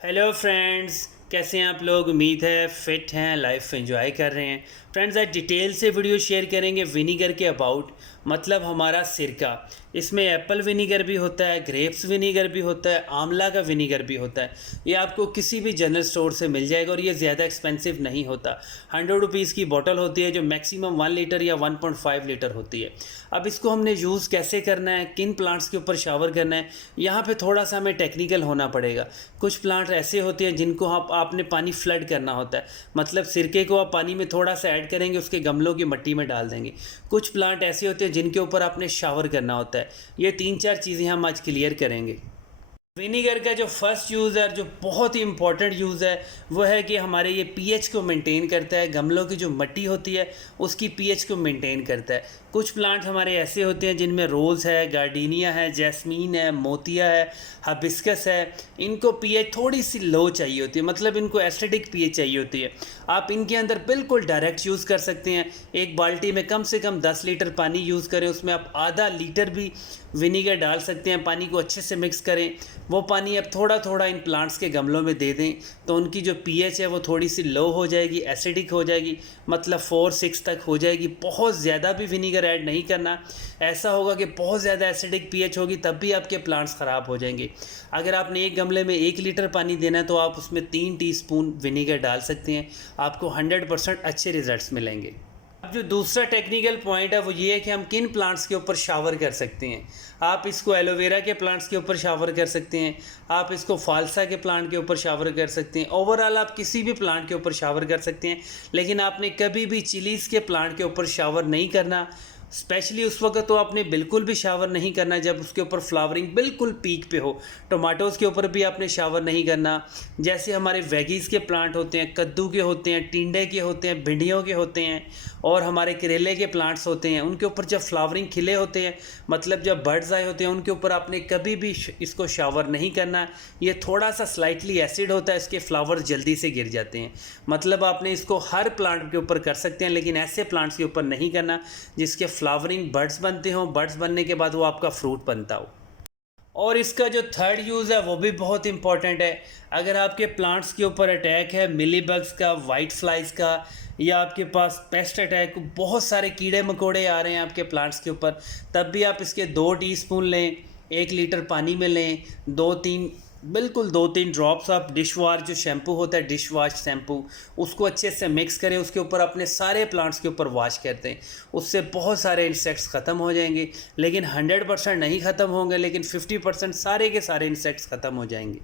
Hello friends, कैसे हैं आप लोग। उम्मीद है फिट हैं, लाइफ एंजॉय कर रहे हैं। फ्रेंड्स, आज डिटेल से वीडियो शेयर करेंगे विनीगर के अबाउट, मतलब हमारा सिरका। इसमें एप्पल विनीगर भी होता है, ग्रेप्स विनीगर भी होता है, आंवला का विनीगर भी होता है। ये आपको किसी भी जनरल स्टोर से मिल जाएगा और ये ज़्यादा एक्सपेंसिव नहीं होता। 100 रुपीज़ की बॉटल होती है जो मैक्सिमम 1 लीटर या 1.5 लीटर होती है। अब इसको हमने यूज़ कैसे करना है, किन प्लांट्स के ऊपर शावर करना है, यहाँ पे थोड़ा सा हमें टेक्निकल होना पड़ेगा। कुछ प्लांट ऐसे होते हैं जिनको आपने पानी फ्लड करना होता है, मतलब सिरके को आप पानी में थोड़ा सा ऐड करेंगे, उसके गमलों की मिट्टी में डाल देंगे। कुछ प्लांट ऐसे होते हैं जिनके ऊपर आपने शावर करना होता है। ये 3-4 चीज़ें हम आज क्लियर करेंगे। विनीगर का जो फर्स्ट यूज़ है, जो बहुत ही इंपॉर्टेंट यूज़ है, वो है कि हमारे ये पीएच को मेंटेन करता है। गमलों की जो मिट्टी होती है उसकी पीएच को मेंटेन करता है। कुछ प्लांट हमारे ऐसे होते हैं जिनमें रोज़ है, गार्डीनिया है, जैस्मीन है, मोतिया है, हिबिस्कस है। इनको पीएच थोड़ी सी लो चाहिए होती है, मतलब इनको एसिडिक पीएच चाहिए होती है। आप इनके अंदर बिल्कुल डायरेक्ट यूज़ कर सकते हैं। एक बाल्टी में कम से कम 10 लीटर पानी यूज़ करें, उसमें आप आधा लीटर भी विनीगर डाल सकते हैं। पानी को अच्छे से मिक्स करें, वो पानी अब थोड़ा थोड़ा इन प्लांट्स के गमलों में दे दें, तो उनकी जो पीएच है वो थोड़ी सी लो हो जाएगी, एसिडिक हो जाएगी, मतलब 4-6 तक हो जाएगी। बहुत ज़्यादा भी विनीगर ऐड नहीं करना। ऐसा होगा कि बहुत ज़्यादा एसिडिक पीएच होगी, तब भी आपके प्लांट्स ख़राब हो जाएंगे। अगर आपने एक गमले में 1 लीटर पानी देना है तो आप उसमें 3 टीस्पून विनीगर डाल सकते हैं। आपको 100% अच्छे रिजल्ट्स मिलेंगे। अब जो दूसरा टेक्निकल पॉइंट है वो ये है कि हम किन प्लांट्स के ऊपर शावर कर सकते हैं। आप इसको एलोवेरा के प्लांट्स के ऊपर शावर कर सकते हैं, आप इसको फालसा के प्लांट के ऊपर शावर कर सकते हैं। ओवरऑल आप किसी भी प्लांट के ऊपर शावर कर सकते हैं, लेकिन आपने कभी भी चिलीज़ के प्लांट के ऊपर शावर नहीं करना। स्पेशली उस वक्त तो आपने बिल्कुल भी शावर नहीं करना जब उसके ऊपर फ्लावरिंग बिल्कुल पीक पे हो। टोमेटोज़ के ऊपर भी आपने शावर नहीं करना। जैसे हमारे वेगीज़ के प्लांट होते हैं, कद्दू के होते हैं, टिंडे के होते हैं, भिंडियों के होते हैं, और हमारे करेले के प्लांट्स होते हैं, उनके ऊपर जब फ्लावरिंग खिले होते हैं, मतलब जब बर्ड्स आए होते हैं, उनके ऊपर आपने कभी भी इसको शावर नहीं करना। ये थोड़ा सा स्लाइटली एसिड होता है, इसके फ्लावर्स जल्दी से गिर जाते हैं। मतलब आपने इसको हर प्लांट के ऊपर कर सकते हैं, लेकिन ऐसे प्लांट्स के ऊपर नहीं करना जिसके फ्लावरिंग बर्ड्स बनते हों, बर्ड्स बनने के बाद वो आपका फ्रूट बनता हो। और इसका जो थर्ड यूज़ है वो भी बहुत इंपॉर्टेंट है। अगर आपके प्लांट्स के ऊपर अटैक है मिलीबग्स का, वाइट फ्लाइज का, या आपके पास पेस्ट अटैक, बहुत सारे कीड़े मकोड़े आ रहे हैं आपके प्लांट्स के ऊपर, तब भी आप इसके 2 टीस्पून लें, 1 लीटर पानी में लें, 2-3 ड्रॉप्स आप डिश वाश जो शैम्पू होता है, डिश वाश शैम्पू, उसको अच्छे से मिक्स करें, उसके ऊपर अपने सारे प्लांट्स के ऊपर वॉश करते हैं। उससे बहुत सारे इंसेक्ट्स ख़त्म हो जाएंगे, लेकिन 100% नहीं ख़त्म होंगे, लेकिन 50% सारे के सारे इंसेक्ट्स ख़त्म हो जाएंगे।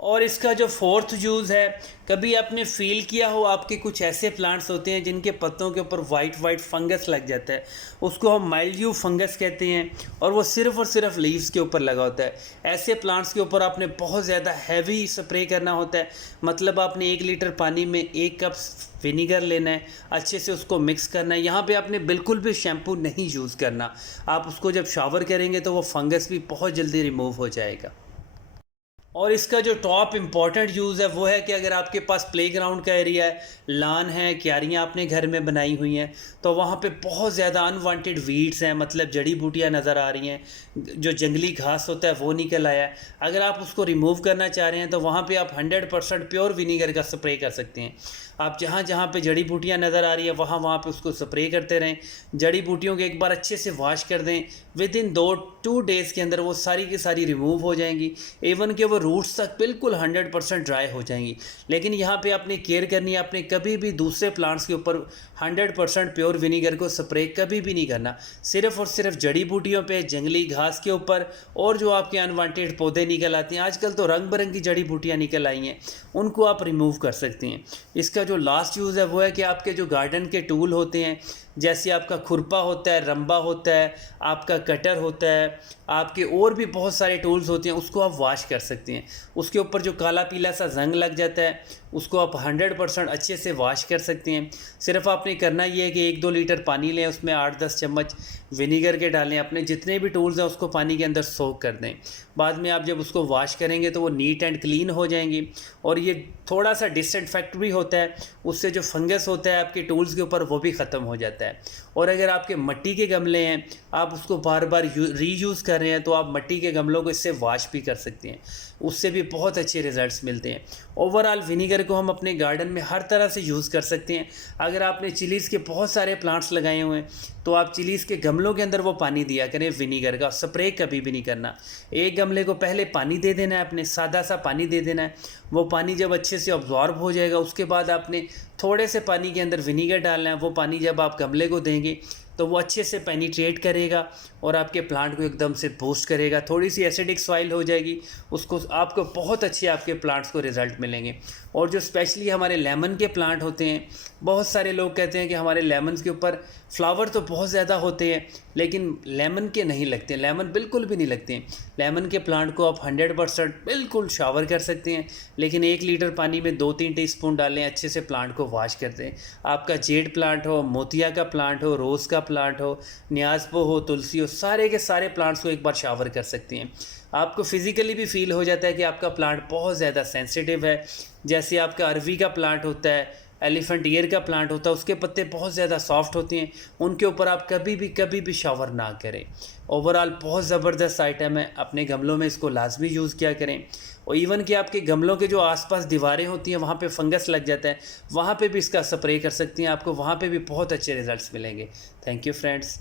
और इसका जो फोर्थ यूज़ है, कभी आपने फील किया हो आपके कुछ ऐसे प्लांट्स होते हैं जिनके पत्तों के ऊपर वाइट फंगस लग जाता है, उसको हम माइल्ड्यू फंगस कहते हैं, और वो सिर्फ़ और सिर्फ लीव्स के ऊपर लगा होता है। ऐसे प्लांट्स के ऊपर आपने बहुत ज़्यादा हैवी स्प्रे करना होता है। मतलब आपने 1 लीटर पानी में 1 कप विनीगर लेना है, अच्छे से उसको मिक्स करना है। यहाँ पे आपने बिल्कुल भी शैम्पू नहीं यूज़ करना। आप उसको जब शावर करेंगे तो वो फंगस भी बहुत जल्दी रिमूव हो जाएगा। और इसका जो टॉप इम्पॉर्टेंट यूज़ है वो है कि अगर आपके पास प्लेग्राउंड का एरिया है, लान है, क्यारियाँ आपने घर में बनाई हुई हैं, तो वहाँ पे बहुत ज़्यादा अनवांटेड वीड्स हैं, मतलब जड़ी बूटियाँ नज़र आ रही हैं, जो जंगली घास होता है वो निकल आया है। अगर आप उसको रिमूव करना चाह रहे हैं तो वहाँ पे आप 100% प्योर विनीगर का स्प्रे कर सकते हैं। आप जहाँ जहाँ पे जड़ी बूटियाँ नज़र आ रही है वहाँ वहाँ पे उसको स्प्रे करते रहें। जड़ी बूटियों को एक बार अच्छे से वॉश कर दें, विद इन 2 डेज़ के अंदर वो सारी की सारी रिमूव हो जाएंगी। इवन कि वो रूट्स तक बिल्कुल 100% ड्राई हो जाएंगी। लेकिन यहाँ पे आपने केयर करनी है, आपने कभी भी दूसरे प्लांट्स के ऊपर 100% प्योर विनीगर को स्प्रे कभी भी नहीं करना। सिर्फ़ और सिर्फ जड़ी बूटियों पे, जंगली घास के ऊपर, और जो आपके अनवांटेड पौधे निकल आते हैं, आजकल तो रंग बिरंगी जड़ी बूटियाँ निकल आई हैं, उनको आप रिमूव कर सकते हैं। इसका जो लास्ट यूज़ है वो है कि आपके जो गार्डन के टूल होते हैं, जैसे आपका खुरपा होता है, रंबा होता है, आपका कटर होता है, आपके और भी बहुत सारे टूल्स होते हैं, उसको आप वॉश कर सकते हैं। उसके ऊपर जो काला पीला सा जंग लग जाता है उसको आप 100% अच्छे से वॉश कर सकते हैं। सिर्फ आपने करना ये है कि 1-2 लीटर पानी लें, उसमें 8-10 चम्मच विनीगर के डालें, अपने जितने भी टूल्स हैं उसको पानी के अंदर सोक कर दें। बाद में आप जब उसको वॉश करेंगे तो वो नीट एंड क्लीन हो जाएंगी। और ये थोड़ा सा डिसइंफेक्ट भी होता है, उससे जो फंगस होता है आपके टूल्स के ऊपर वो भी ख़त्म हो जाता है। और अगर आपके मिट्टी के गमले हैं, आप उसको बार बार रीयूज़ कर रहे हैं, तो आप मिट्टी के गमलों को इससे वॉश भी कर सकते हैं। उससे भी बहुत अच्छे रिजल्ट्स मिलते हैं। ओवरऑल विनीगर को हम अपने गार्डन में हर तरह से यूज़ कर सकते हैं। अगर आपने चिलीज़ के बहुत सारे प्लांट्स लगाए हुए हैं तो आप चिलीज़ के गमलों के अंदर वो पानी दिया करें विनीगर का, स्प्रे कभी भी नहीं करना। एक गमले को पहले पानी दे देना है, अपने सादा सा पानी दे देना है। वो पानी जब अच्छे से ऑब्जॉर्ब हो जाएगा उसके बाद आपने थोड़े से पानी के अंदर विनीगर डालना है। वो पानी जब आप गमले को देंगे तो वो अच्छे से पेनिट्रेट करेगा और आपके प्लांट को एकदम से बूस्ट करेगा। थोड़ी सी एसिडिक सॉइल हो जाएगी, उसको आपको बहुत अच्छे आपके प्लांट्स को रिज़ल्ट मिलेंगे। और जो स्पेशली हमारे लेमन के प्लांट होते हैं, बहुत सारे लोग कहते हैं कि हमारे लेमन के ऊपर फ्लावर तो बहुत ज़्यादा होते हैं लेकिन लेमन के नहीं लगते, लेमन बिल्कुल भी नहीं लगते हैं। लेमन के प्लांट को आप 100% बिल्कुल शावर कर सकते हैं, लेकिन 1 लीटर पानी में 2-3 टीस्पून डालें, अच्छे से प्लांट को वॉश कर दें। आपका जेड प्लांट हो, मोतिया का प्लांट हो, रोज़ का प्लांट हो, न्याज़पो हो, तुलसी हो, सारे के सारे प्लांट्स को एक बार शावर कर सकते हैं। आपको फिज़िकली भी फील हो जाता है कि आपका प्लांट बहुत ज़्यादा सेंसिटिव है। जैसे आपका अरवी का प्लांट होता है, एलिफेंट ईयर का प्लांट होता है, उसके पत्ते बहुत ज़्यादा सॉफ्ट होते हैं, उनके ऊपर आप कभी भी शावर ना करें। ओवरऑल बहुत ज़बरदस्त आइटम है, अपने गमलों में इसको लाजमी यूज़ किया करें। और इवन कि आपके गमलों के जो आसपास दीवारें होती हैं वहाँ पे फंगस लग जाता है, वहाँ पे भी इसका स्प्रे कर सकती हैं, आपको वहाँ पे भी बहुत अच्छे रिजल्ट्स मिलेंगे। Thank you friends.